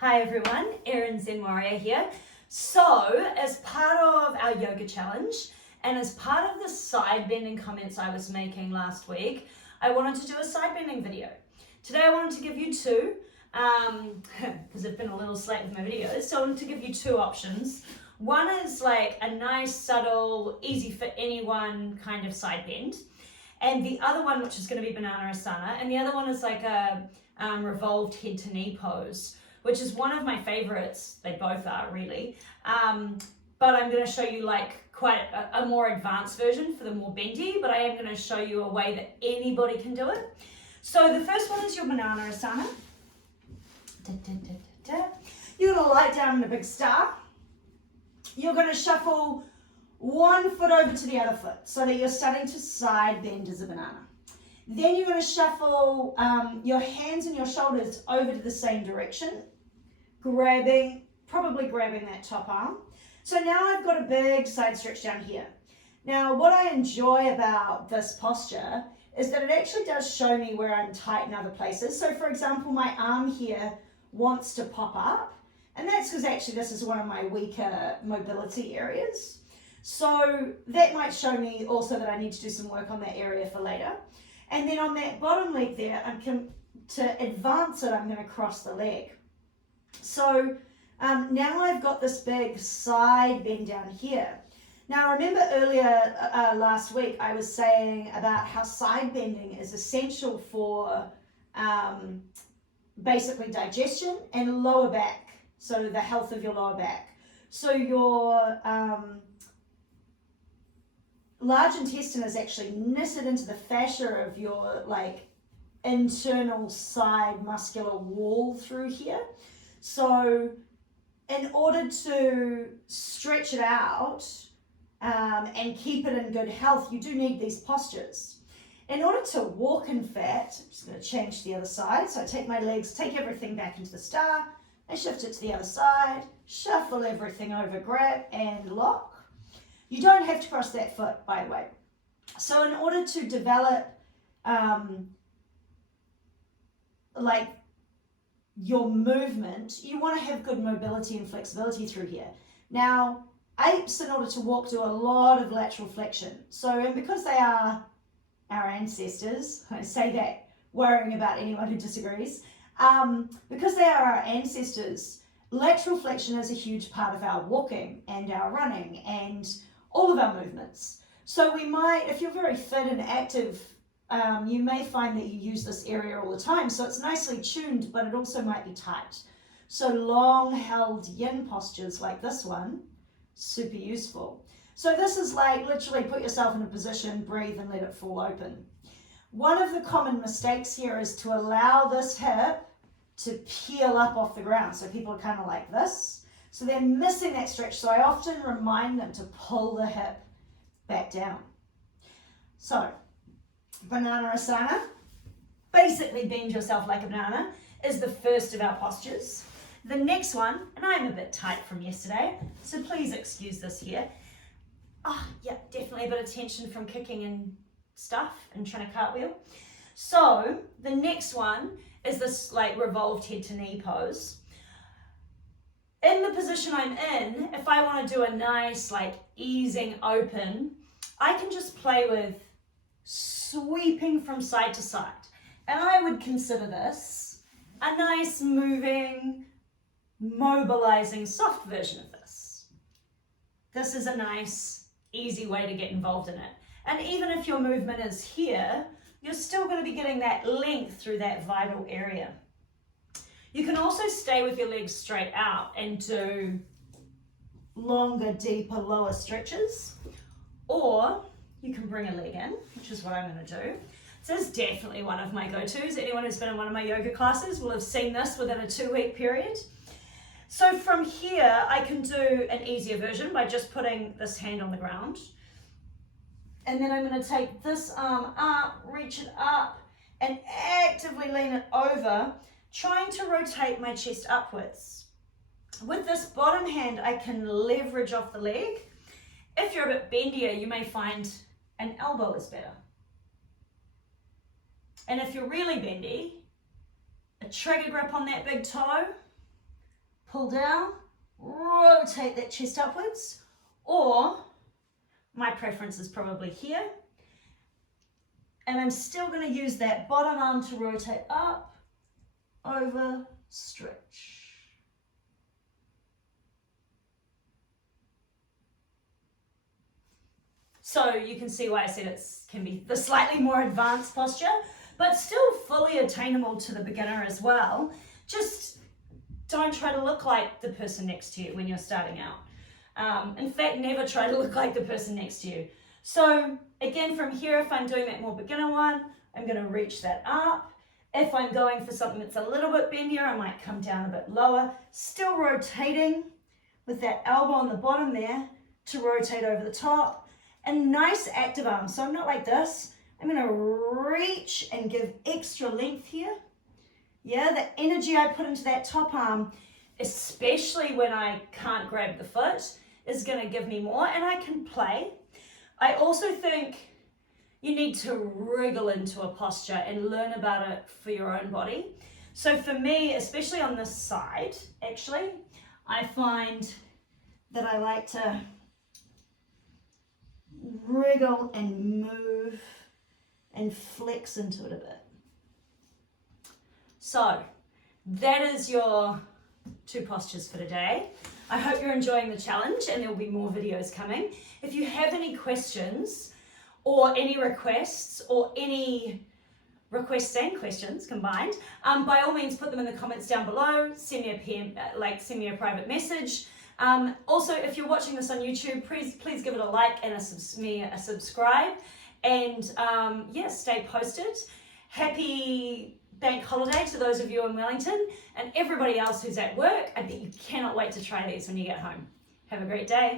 Hi everyone, Erin Zen Warrior here. So, as part of our yoga challenge and as part of the side bending comments I was making last week, I wanted to do a side bending video. Today I wanted to give you two, because I've been a little slack with my videos, so I wanted to give you two options. One is like a nice, subtle, easy for anyone kind of side bend. And the other one, which is going to be banana asana, and the other one is like a revolved head to knee pose, which is one of my favorites. They both are really. But I'm going to show you like quite a more advanced version for the more bendy, but I am going to show you a way that anybody can do it. So the first one is your banana asana. You're going to lie down in a big star. You're going to shuffle one foot over to the other foot so that you're starting to side bend as a banana. Then you're going to shuffle your hands and your shoulders over to the same direction, probably grabbing that top arm. So now I've got a big side stretch down here. Now what I enjoy about this posture is that it actually does show me where I'm tight in other places. So for example, my arm here wants to pop up, and that's because actually this is one of my weaker mobility areas. So that might show me also that I need to do some work on that area for later. And then on that bottom leg there, to advance it, I'm going to cross the leg. So now I've got this big side bend down here. Now remember earlier last week I was saying about how side bending is essential for basically digestion and lower back, so the health of your lower back. So your large intestine is actually knitted into the fascia of your like internal side muscular wall through here. So in order to stretch it out and keep it in good health, you do need these postures. In order to walk in fat, I'm just going to change to the other side. So I take my legs, take everything back into the star, I shift it to the other side, shuffle everything over, grab and lock. You don't have to cross that foot, by the way. So in order to develop like your movement, you want to have good mobility and flexibility through here. Now, apes, in order to walk, do a lot of lateral flexion. So, and because they are our ancestors, I say that worrying about anyone who disagrees, because they are our ancestors, lateral flexion is a huge part of our walking and our running and all of our movements. So we might, if you're very fit and active, you may find that you use this area all the time. So it's nicely tuned, but it also might be tight. So long held yin postures like this one, super useful. So this is like literally put yourself in a position, breathe and let it fall open. One of the common mistakes here is to allow this hip to peel up off the ground. So people are kind of like this. So they're missing that stretch. So I often remind them to pull the hip back down. So banana asana, basically bend yourself like a banana, is the first of our postures. The next one, and I'm a bit tight from yesterday, so please excuse this here. Yeah, definitely a bit of tension from kicking and stuff and trying to cartwheel. So the next one is this like revolved head to knee pose. In the position I'm in, if I want to do a nice like easing open, I can just play with sweeping from side to side. And I would consider this a nice moving, mobilizing, soft version of this. This is a nice, easy way to get involved in it. And even if your movement is here, you're still going to be getting that length through that vital area. You can also stay with your legs straight out and do longer, deeper, lower stretches, or you can bring a leg in, which is what I'm going to do. This is definitely one of my go-tos. Anyone who's been in one of my yoga classes will have seen this within a 2-week period. So from here, I can do an easier version by just putting this hand on the ground. And then I'm going to take this arm up, reach it up, and actively lean it over, trying to rotate my chest upwards. With this bottom hand, I can leverage off the leg. If you're a bit bendier, you may find an elbow is better. And if you're really bendy, a trigger grip on that big toe, pull down, rotate that chest upwards, or my preference is probably here. And I'm still going to use that bottom arm to rotate up, over, stretch. So you can see why I said it can be the slightly more advanced posture, but still fully attainable to the beginner as well. Just don't try to look like the person next to you when you're starting out. In fact, never try to look like the person next to you. So again, from here, if I'm doing that more beginner one, I'm going to reach that up. If I'm going for something that's a little bit bendier, I might come down a bit lower, still rotating with that elbow on the bottom there to rotate over the top. And nice active arms. So I'm not like this. I'm going to reach and give extra length here. Yeah, the energy I put into that top arm, especially when I can't grab the foot, is going to give me more, and I can play. I also think you need to wriggle into a posture and learn about it for your own body. So for me, especially on this side, actually, I find that I like to wriggle and move and flex into it a bit. So that is your 2 postures for today. I hope you're enjoying the challenge, and there will be more videos coming. If you have any questions or any requests, or any requests and questions combined, by all means put them in the comments down below. Send me a PM, send me a private message. Also, if you're watching this on YouTube, please give it a like and a subscribe, and yeah, stay posted. Happy bank holiday to those of you in Wellington, and everybody else who's at work. I bet you cannot wait to try these when you get home. Have a great day.